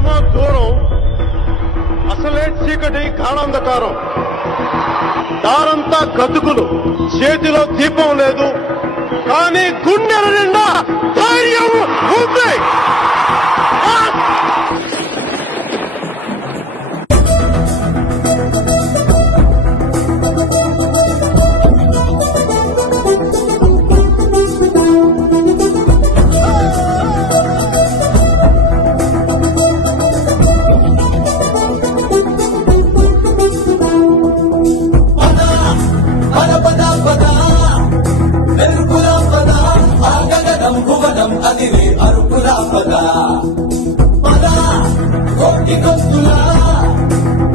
ఏమో దూరం, అసలే చీకటి గాఢాంధకారం. దారంతా గతుకులు, చేతిలో దీపం లేదు, కానీ గుండెల నిండా ధైర్యం ఉంది. అదిరే అరుపులా పద పద, కోటి గొంతులా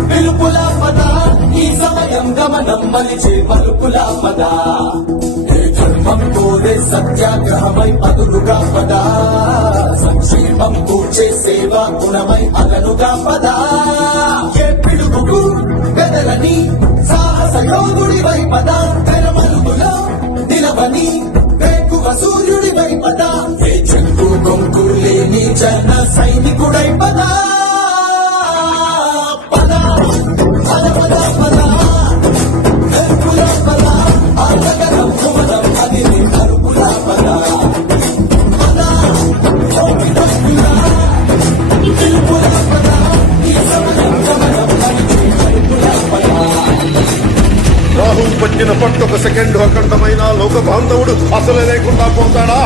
పిలుపులా పద, ఈ సమయం గమనం మలిచే మలుపులా పద. ఏ ధర్మం కోరే సత్యాగ్రహమై పదులుగా పద, సంక్షేమం కూర్చే సేవా గుణమై అదనుగా పద. ఏ పిలుపుకు బెదరని సాహస యోగుడివై పద, తెరమలుగులో నిలవని సూర్యుడివై పద, ఏ చెక్కు కొంకు లేని జన సైనికుడై పద. పద పద పద పద, వెలుపులా పద, ఆగగలం కుమలం అదిరి అరుపులా పద పద, కోపిలా పిలుపులా పద, ఈ సమయం గమనం అదిరి అరుపులా పద. రాహు పట్టిన పట్టొక సెకండ్ అఖండమైన లోక బాంధవుడు అసలే లేకుండా పోతాడా?